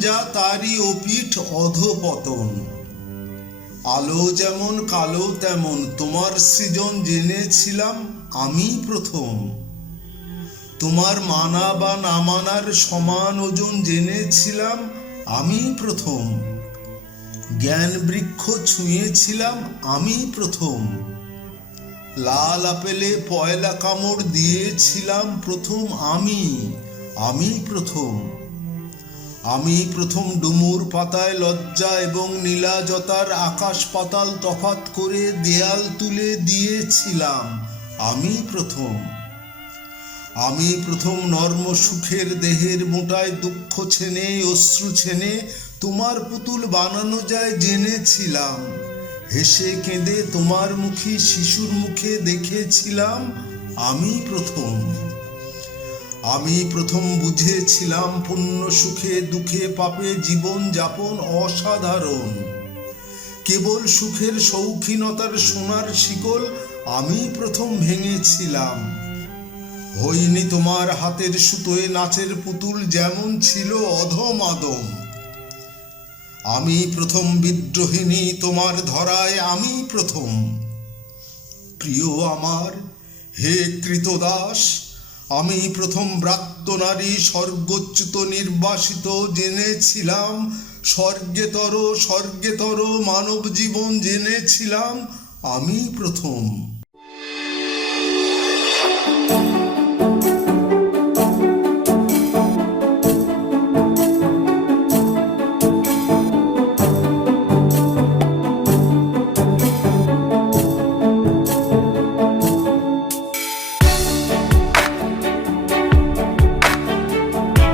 যা তারই অপিঠ অধপতন। আলো যেমন কালো তেমন তোমার সৃজন জেনেছিলাম আমি প্রথম। তোমার মানা বা না মানার সমান ওজন জেনেছিলাম আমি প্রথম। জ্ঞান বৃক্ষ ছুঁয়েছিলাম আমি প্রথম। লাল আপেলে পয়লা কামড় দিয়েছিলাম প্রথম আমি প্রথম। আমি প্রথম ডুমুর পাতায় লজ্জা এবং নীলাজতার আকাশ পাতাল তফাৎ করে দেয়াল তুলে দিয়েছিলাম আমি প্রথম। আমি প্রথম নর্ম সুখের দেহের মোটায় দুঃখ ছেনে অশ্রু ছেনে তোমার পুতুল বানানো যায় জেনেছিলাম। হেসে কেঁদে তোমার মুখী শিশুর মুখে দেখেছিলাম আমি প্রথম। আমি প্রথম বুঝেছিলাম পুণ্য সুখে দুঃখে পাপে জীবন যাপন অসাধারণ। কেবল সুখের শৌখিনতার সোনার শিকল আমি প্রথম ভেঙেছিলাম। হইনি তোমার হাতের সুতোয় নাচের পুতুল যেমন ছিল অধম আদম। আমি প্রথম বিদ্রোহিণী তোমার ধরায় আমি প্রথম। প্রিয় আমার, হে কৃতদাস, আমি প্রথম ব্রাত্য নারী স্বর্গচ্যুত নির্বাসিত জেনেছিলাম স্বর্গেতর মানব জীবন জেনেছিলাম আমি প্রথম।